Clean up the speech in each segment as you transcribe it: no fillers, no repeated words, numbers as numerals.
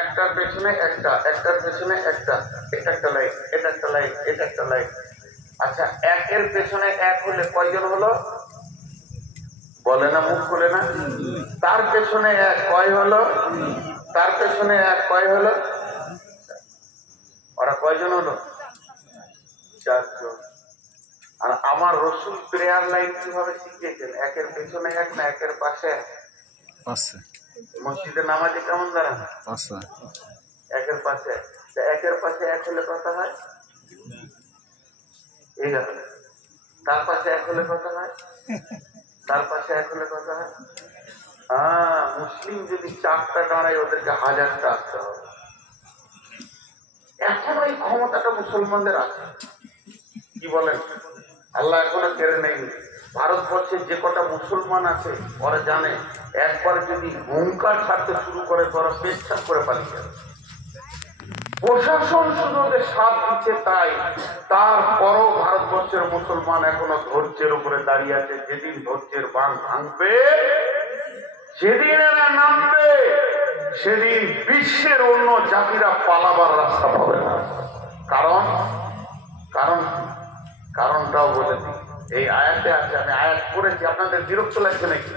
একটার পেছনে একটা, একটার পেছনে একটা, এটা একটা লাইন, এটা একটা লাইন, এটা একটা লাইন। আচ্ছা, একের পেছনে এক হলে কয়জন হলো? বলে না, মুখ খুলে না। তার পেছনে এক কয় হলো? তার পেছনে এক কয় হলো? ওরা কয়জন হলো? চারজন। আর আমার রসুল প্রেয়ার লাইন কিভাবে শিখিয়েছেন? একের পেছনে এক না একের পাশে এক? মসজিদে নামাজে কেমন দাঁড়ান? একের পাশে এক। একের পাশে এক হলে কথা হয় 11, তার পাশে এক হলে কথা হয়, তার পাশে এক হলে কথা হয়। মুসলিম যদি 4টা দাঁড়ায় ওদেরকে 1000টা আসতে হবে। এখন ওই ক্ষমতাটা মুসলমানদের আছে, কি বলেন? আল্লাহ এখনো কেড়ে নেয়নি। ভারতবর্ষে যে কটা মুসলমান আছে ওরা জানে একবার যদি হুঙ্কার ছাড়তে শুরু করে ওরা পেচ্ছাপ করে পালিয়ে যাবে। প্রশাসন শুধু ওদের সাথ দিচ্ছে তাই, তারপরও ভারতবর্ষের মুসলমান এখনো ধৈর্যের উপরে দাঁড়িয়ে আছে। যেদিন ধৈর্যের বাঁধ ভাঙবে, যেদিন এরা নামবে, সেদিন বিশ্বের অন্য জাতিরা পালাবার রাস্তা পাবে না। কারণটাও বলে দিই। এই আয়াতে আছে, আমি আয়াত পড়েছি, আপনাদের বিরক্ত লাগছে নাকি?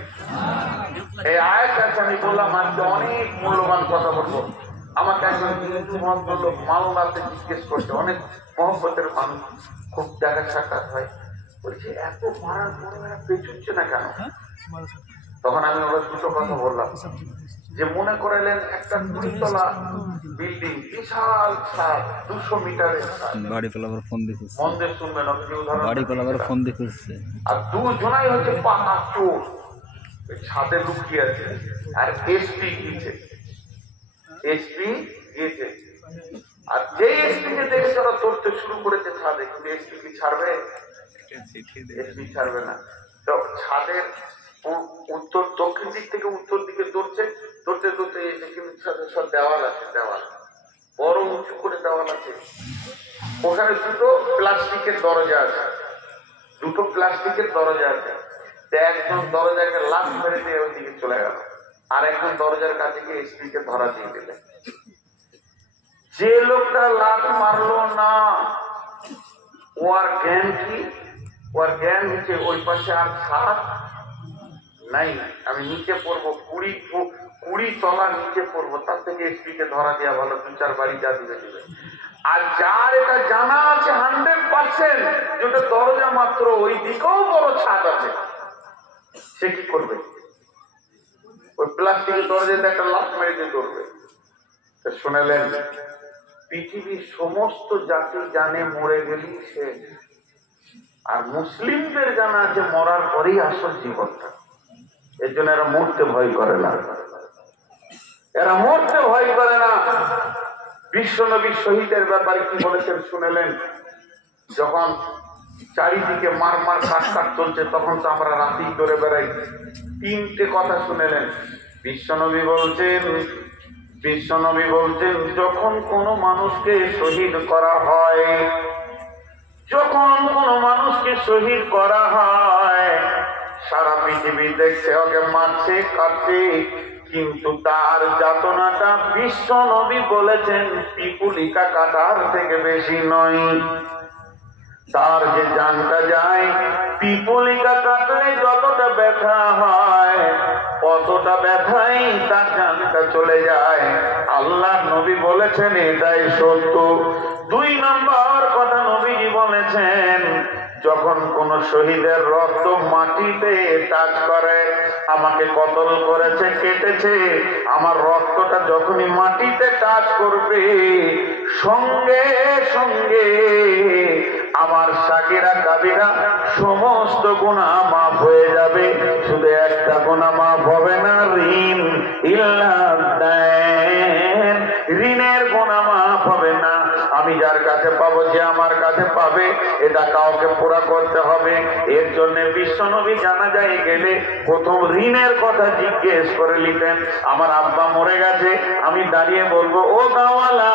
এই আয়াত আছে, আমি বললাম আজকে অনেক মূল্যবান কথা বলবো। আমাকে একজন হিন্দু ভদ্রলোক মালদাতে জিজ্ঞেস করছে, অনেক মহব্বতের মানুষ, খুব দেখা সাক্ষাৎ হয়, বলছে এত মারার পরে পেছুচ্ছে না কেন? তখন আমি ওরা দুটো কথা বললাম, যে মনে করালেন একটা 2 তলা বিল্ডিং, বিশাল ছাদ, 200 মিটারের ছাদ, মন্দির শুনবেন, আর দুজনাই হচ্ছে পাকা চোর, ছাদে লুকিয়ে আছে, আর এসপি গিয়েছে, আর যে এসপি কে দেখে তারা ধরতে শুরু করেছে ছাদে, কিন্তু এসপি কি ছাড়বে? এসপি ছাড়বে না। তো ছাদের উত্তর দক্ষিণ দিক থেকে উত্তর দিকে দৌড়তে এসে, কিন্তু সব দেওয়াল আছে, দেওয়াল বড় উঁচু করে দেওয়াল আছে, ওখানে দুটো প্লাস্টিকের দরজা আছে, একজন দরজাকে লাফ মেরে দিয়ে ওইদিকে চলে গেল, আর একজন দরজার কাছে গিয়ে এসপি কে ধরা দিয়ে দিলেন। যে লোকটা লাফ মারলো না, ওর জ্ঞান কি? ওর জ্ঞান হচ্ছে ওই পাশে আর ছাদ নাই, আমি নিচে পড়বো, 20 তলা নিচে পড়বো, তার থেকে এসপি কে ধরা দেওয়া ভালো, 2-4 বাড়ি যা দিবে। আর যার এটা জানা আছে 100% যেটা দরজা মাত্র, ওই দিকেও বড় ছাদ আছে, সে কি করবে? ওই প্লাস্টিকের দরজাতে একটা লাফ মেরে দিয়ে ধরবে। শুনেলেন, পৃথিবীর সমস্ত জাতি জানে মরে গেলি শেষ, আর মুসলিমদের জানা আছে মরার পরেই আসল জীবনটা। এর জন্য এরা মরতে ভয় করে না, বিশ্বনবী শহীদের ব্যাপারে কি বলেছেন শুনেলেন? যখন চারিদিকে মার কাট চলছে, তখন তো আমরা রাতেই করে বেড়াই। 3টে কথা শুনেলেন। বিশ্বনবী বলছেন যখন কোনো মানুষকে শহীদ করা হয়, সারা পৃথিবী দেখছে ওকে মারছে, কাটছে, কিন্তু তার যাতনাটা বিশ্বনবী বলেছেন পিপুলিকা কাটার থেকে বেশি নয়। তার যে জানটা যায়, পিপুলিকা কাটলে যতটা ব্যথা হয়, অতটা ব্যথাই তার জানটা চলে যায়। আল্লাহ নবী বলেছেন এটাই সত্য। 2 নম্বর কথা নবীজি বলেছেন, যখন কোন শহীদের রক্ত মাটিতে টাচ করে, আমাকে কতল করেছে, কেটেছে, আমার রক্তটা যখনই মাটিতে টাচ করবে, সঙ্গে সঙ্গে আমার সাগীরা কাবীরা সমস্ত গুনাহ মাফ হয়ে যাবে। শুধু একটা গুনাহ মাফ হবে না, ঋণের গুনাহ মাফ হবে না। আমি যার কাছে পাবো, যে আমার কাছে পাবে, এটা কাউকে পুরা করতে হবে। এর জন্য বিশ্বনবী জানাজায় গেলে প্রথম ঋণের কথা জিজ্ঞেস করে নিতেন। আমার আব্বা মরে গেছে, আমি দাঁড়িয়ে বলবো, ও গাওয়ালা,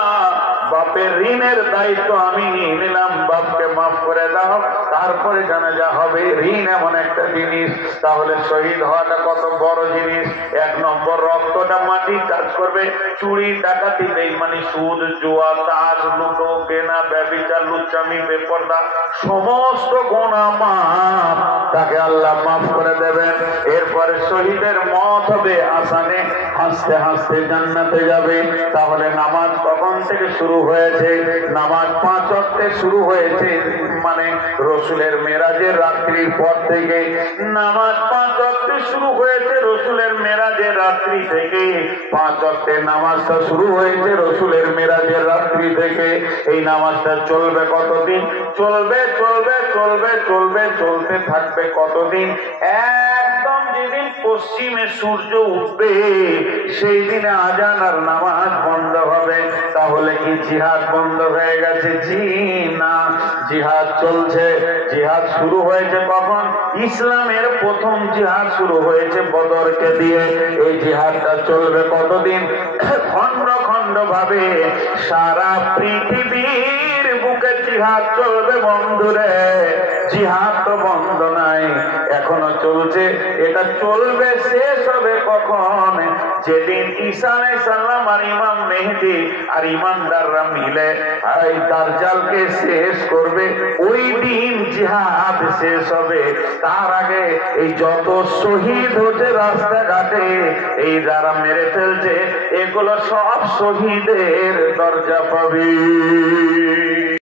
বাপের ঋণের দায়িত্ব আমি নিয়ে নিলাম, বাপকে মাফ করে দাও। তারপরে জানাজা হবে। ঋণ এমন একটা জিনিস, তাহলে শহীদ হওয়াটা কত বড় জিনিস। 1 নম্বর, রক্তটা মাটির কাজ করবে। চুরি, ডাকাতি, বেঈমানি, সুদ, জুয়া, তাস, লুটো, কেনা, ব্যভিচার, লুচ্চামি, বেপরদা, সমস্ত গুনাহ মাফ, তাকে আল্লাহ মাফ করে দেবেন। এরপরে শহীদের মত হবে আসানে, হাসতে হাসতে জান্নাতে যাবে। তাহলে নামাজ কখন থেকে শুরু হয়েছে? নামাজ 5 ওয়াক্তে শুরু হয়েছে, মানে রসুলের মেরাজের রাত্রির পর থেকে নামাজ 5 ওয়াক্তে শুরু হয়েছে। রসুলের মেরাজের রাত্রি থেকে 5 ওয়াক্তের নামাজটা শুরু হয়েছে রসুলের মেরাজের রাত্রি থেকে। এই নামাজটা চলবে কতদিন? চলবে চলবে চলবে চলবে, চলতে থাকবে কতদিন? একদম যেদিন পশ্চিমে সূর্য উঠবে সেই দিনে আজান আর নামাজ বন্ধ হবে। তাহলে কি জিহাদ বন্ধ হয়ে গেছে? জি না, জিহাদ চলছে। জিহাদ শুরু হয়েছে কখন? ইসলামের প্রথম জিহাদ শুরু হয়েছে বদরকে দিয়ে। এই জিহাদটা চলবে কতদিন? খন্ড খন্ড ভাবে সারা পৃথিবীর বুকে জিহাদ চলবে বন্ধুরে। জিহাদ তো বন্ধ নাই, এখনো চলছে। এটা চলবে, শেষ হবে কখন? যেদিন ঈসা আলাইহিস সালাম আর ইমাম মেহেদী আর ইমানদাররা মিলে এই দাজ্জালকে শেষ করবে, ওই দিন জিহাদ শেষ হবে। তার আগে এই যত শহীদ হচ্ছে রাস্তাঘাটে, এই যারা মেরে ফেলছে, এগুলো সব শহীদের দরজা পাবে।